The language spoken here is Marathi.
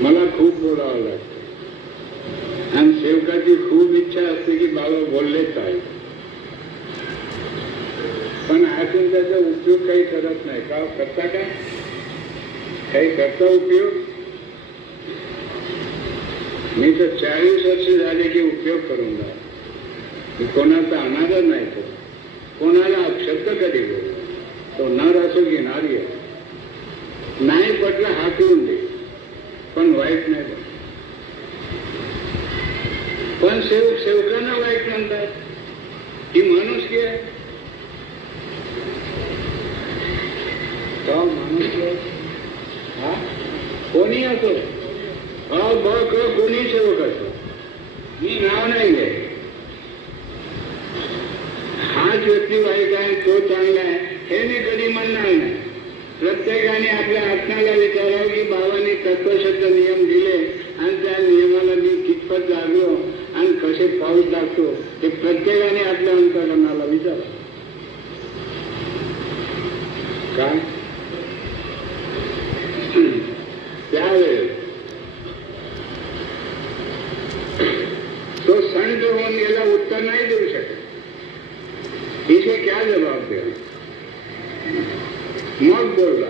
मला खूप बोलावं लागतं आणि सेवकाची खूप इच्छा असते की बाबा बोललेच पाहिजे, पण अजून त्याचा उपयोग काही करत नाही. का करता? काय काही करता उपयोग? मी तर 40 वर्ष झाले की उपयोग करून राहिलो. कोणाचा अनादर नाही तो, कोणाला अपशब्द कधी बोल, तो नर असो की नारी असो. नाही पटलं हाकलून दे, पण वाईट नाही बोल. पण सेवकांना वाईट म्हणतात, ही माणुसकी आहे का? माणुसकी आहे हा? कोणी असो, कोणी सेवक असो, मी नाव नाही घे. हाच व्यक्ती वाईट आहे, तो चांगला आहे हे मी कधी म्हणणार नाही. प्रत्येकाने आपल्या आत्म्याला विचारावं की बाबांनी तत्वशब्द नियम दिले आणि त्या नियमाला मी कितपत लागलो आणि कसे पाऊस लागतो ते प्रत्येकाने आपल्या अंतःकरणाला विचारावं. काय त्यावेळेस तो संत होऊन याला उत्तर नाही देऊ शकत. इसे क्या जवाब द्या? मग बोलला